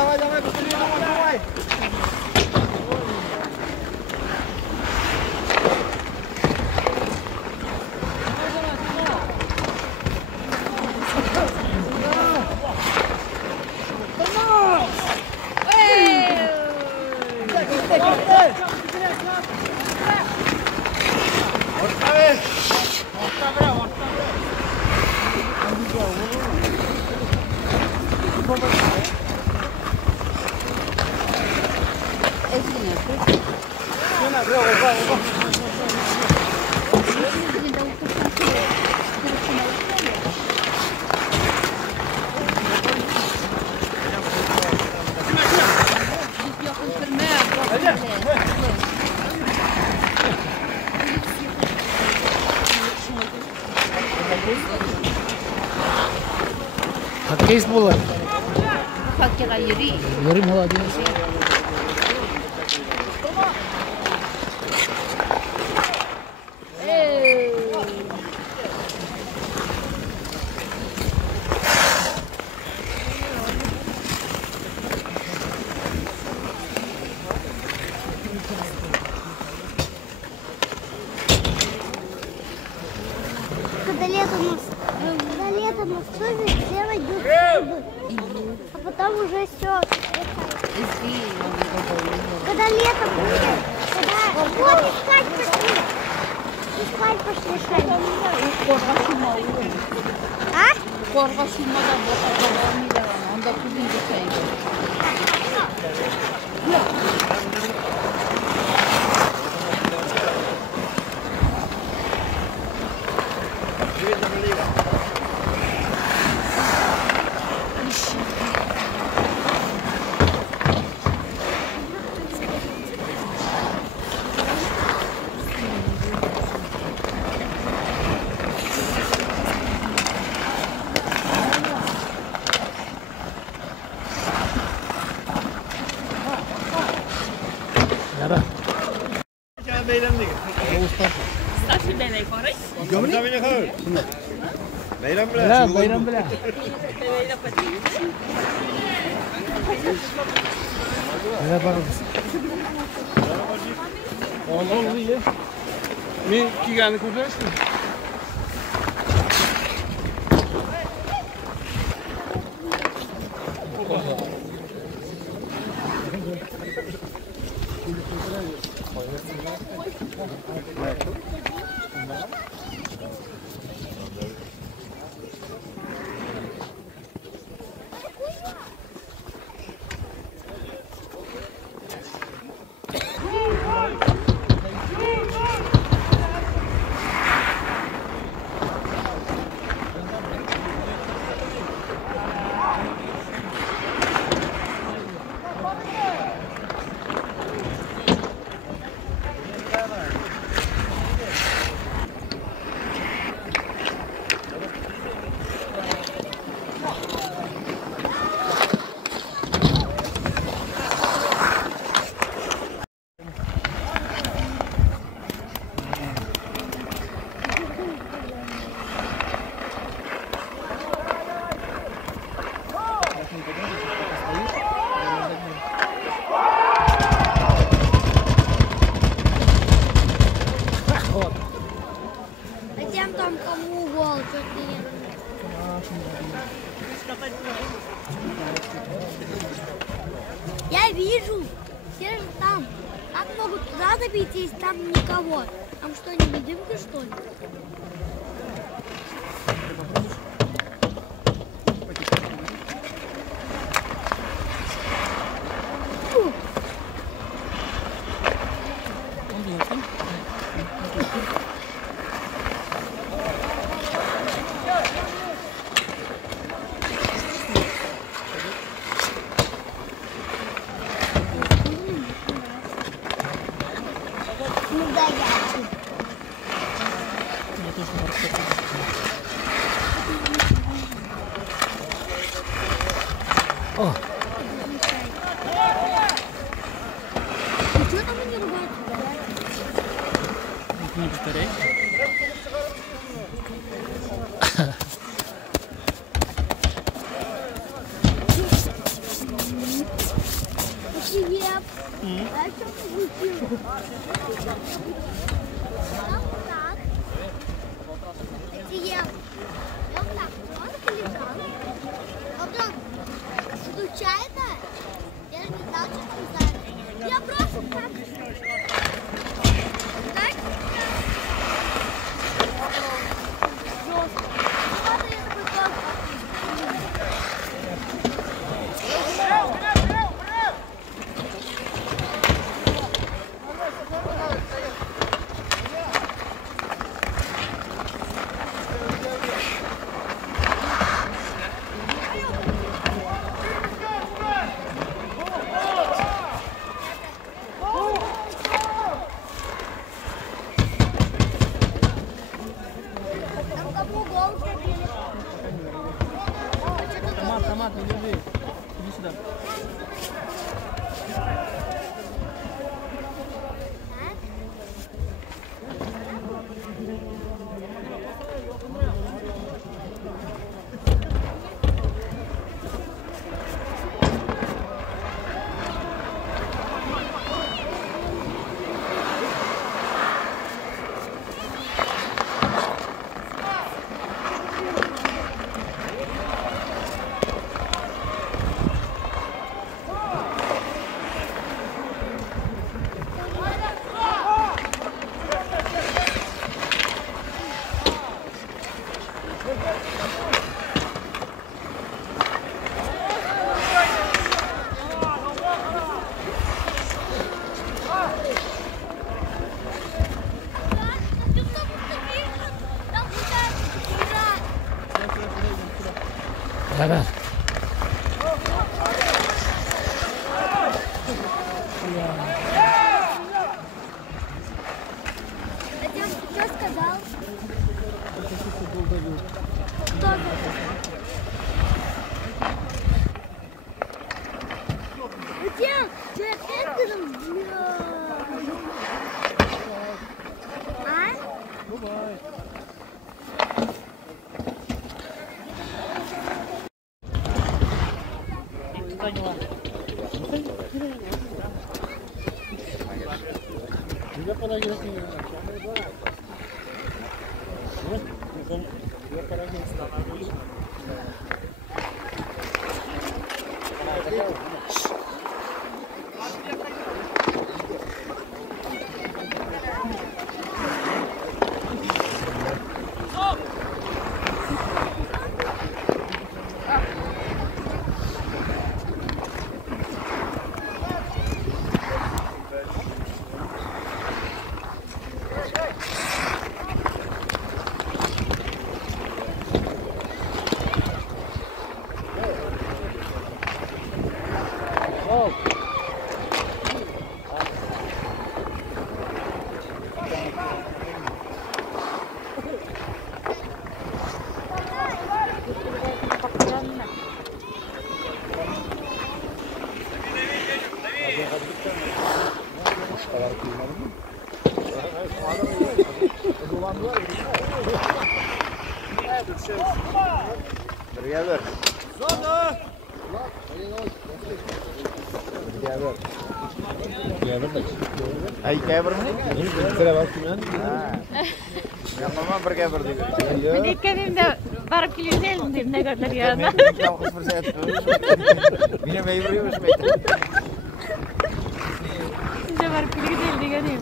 давай, быстрее, давай. Хоккеист болар. Хоккейға ери. Ери молодец. Когда летом мы все сделать дубы, а потом уже все. Когда летом будет, когда вот искать пошли. Искать пошли шайбу. А? Корға шумада боқа болмайды. Онда күзін жасайды. Yara. Staşı beni koray. Gömle beni koy. Bayram bile. Bayram bile. Böyle patlayın. Ne yaparız? Oğlum iyi. Ne ki yani kurtarsın? Зачем там кому гол? Я вижу, все же там. Как могут туда забить, если там никого? Там что, невидимка, что ли? О, Что там они ругают? Не повторяй. Случайно? Я же не знал, что сказать. Я просто так. Так? Жестко. Ладно, я такой тоже. Кому гол забили? Томат, держи. Иди сюда. Beraber. Что сказал? Кто это? Зачем? Ты опять говорил? А? Birga bir. Ay, ikkiga birmi? Sira balkiman. Yapaman birga bir deb. Men aytganimda borib kelgandim deb nagarlar yanida. Yolg'iz bir sayt. Meni meyvor yurishmaydi. Size borib kelgan deganim.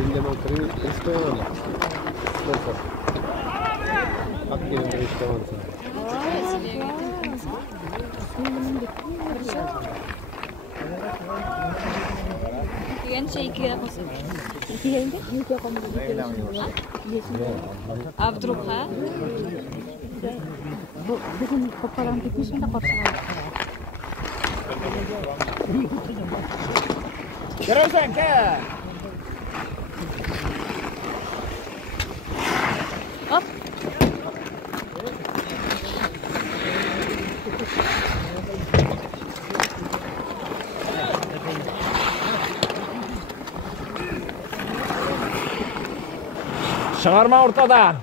Indyam o'tirib, restoran. Aktiv restoran. Gençe ikiye koysun. İkiye mi? İkiye koymadım. Abdurrahman ha? Bu bizim koparan gitmişim de kopsalar. Görürsen ke. Hop. Çıkarma ortada.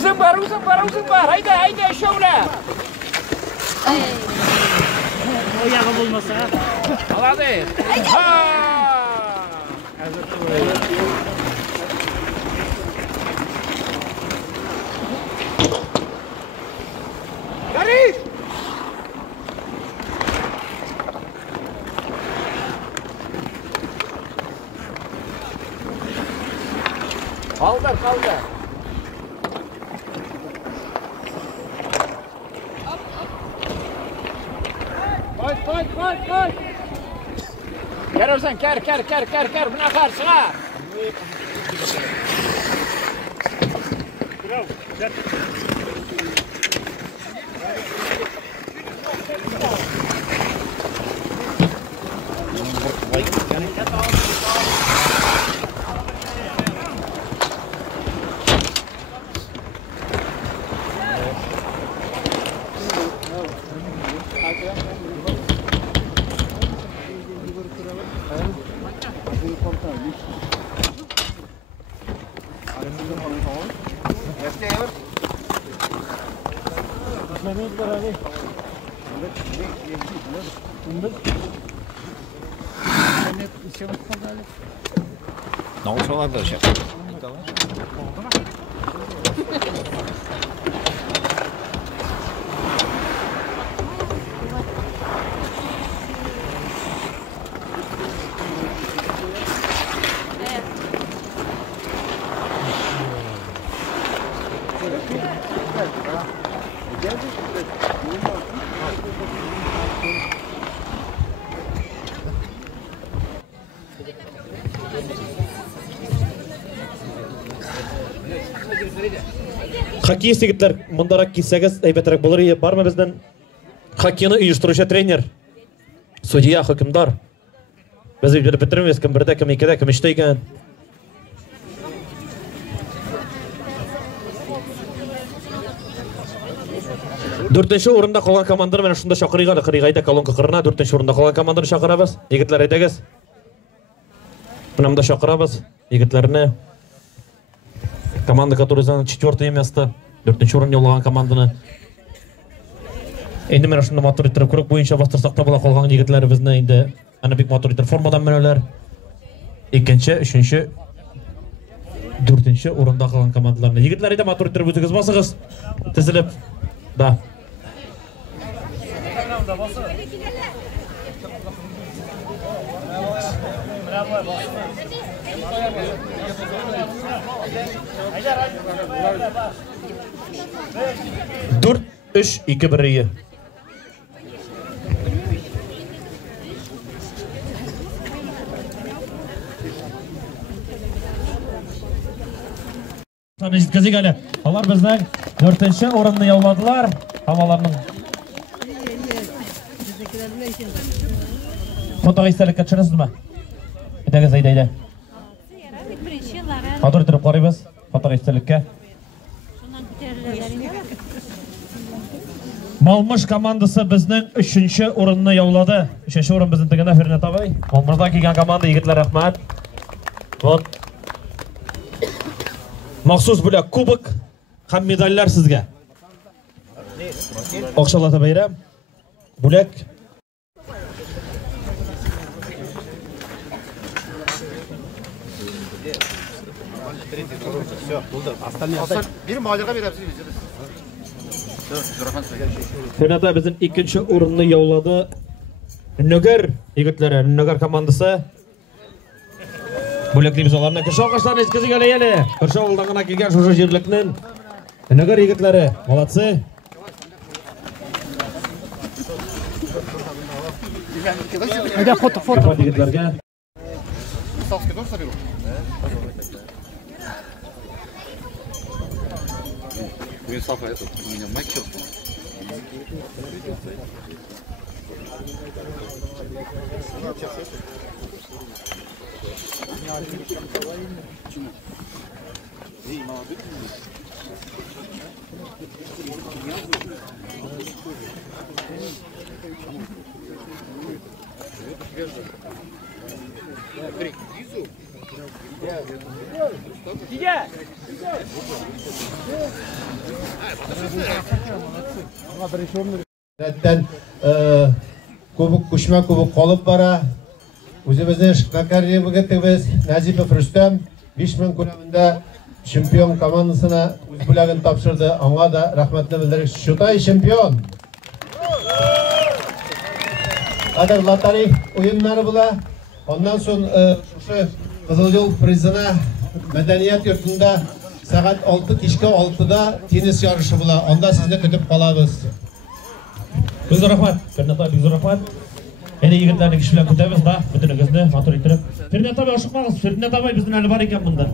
Uzun var. Haydi şöyle. O yağı bulmasa. Al hadi. Garip. Kaldır. Koy. Kerorsan ker. Buna karşına. Bravo. Güzel. Ne olsalar da şey. Хоккей егетләр, мондарак килсәгез, әйбәтрәк булыр иде. Бармы бездән хоккейны оештыручы тренер, судья, хөкемдар. Без бетермибез, кем бердә, кем икедә, кем өчтә икән. Дүртенче урында калган команданы менә шунда чакырыйк әле, кырыйгайда колонка кырына, дүртенче урында калган команданы чакырабыз. Егетләр әйдәгез. Менә монда чакырабыз егетләрне. Команда, которая заняла 4-е место, 4-нче урын яулаган команданы. Инде менә шунда матур иттереп күрек буенча бастырсак та була калган егетләребезне инде аны бик матур иттереп формадан менәләр. 2-нче, 3-нче, 4-нче урында калган командаларны. Егетләр иде матур иттереп үзегез басыгыз. Тезелеп. Да. Дүрт, 3, 2, 1. Җиткәзик әле. Алар безнең 4-нче урынны яуладылар. Аларның фотога истәлеккә төшерәсезме? Әйдәгез, әйдә. Матур иттереп карыйбыз. Фотога истәлеккә. Малмыш командасы безнең 3-нче урынны яулады. 3-нче урын безнең тегенә Фернат абай. Малмышдан килгән команда, егетләр, рәхмәт. Вот. Махсус бүләк кубок һәм медальләр сезгә. Акчалата бәйрәм. Бүләк. Bir macera verəbsiz. Фернат безнең 2-нче урынны яулады. Нөгәр егетләре, Нөгәр командасы. Бүләклибез аларны кеше алкышларны искәзик әле. Көршә авылдан гына килгән шушы җирлекнең Нөгәр егетләре, молодцы. Әйдә фото. Егетләргә. Bugün safhaya tuttum. Yine maç yok. Gel. Kubuk Kuşma Kubuk kolub bara. O'zimizning Shiknakari bug'etimiz Nazipov Rustam 5000 ko'lamida chempion komandasini o'z bilagini topshirdi. Anga da rahmatni bildirish. Shotay chempion. Agar lotari o'yinlari bular. Ondan so'ng o'sha Qizilyo'l prizini madaniyat yurtida soat 6 kechki 6 da tennis yarışı bular. Onda sizni kutib qolamiz. Biz rahmat, Fernat abi, biz rahmat. Endi yigitlarni kishi bilan kutamiz da, butunimizni motor ettirib. Fernat abi oshiqmag'siz, Fernat abi bizning hali bor ekan bunda.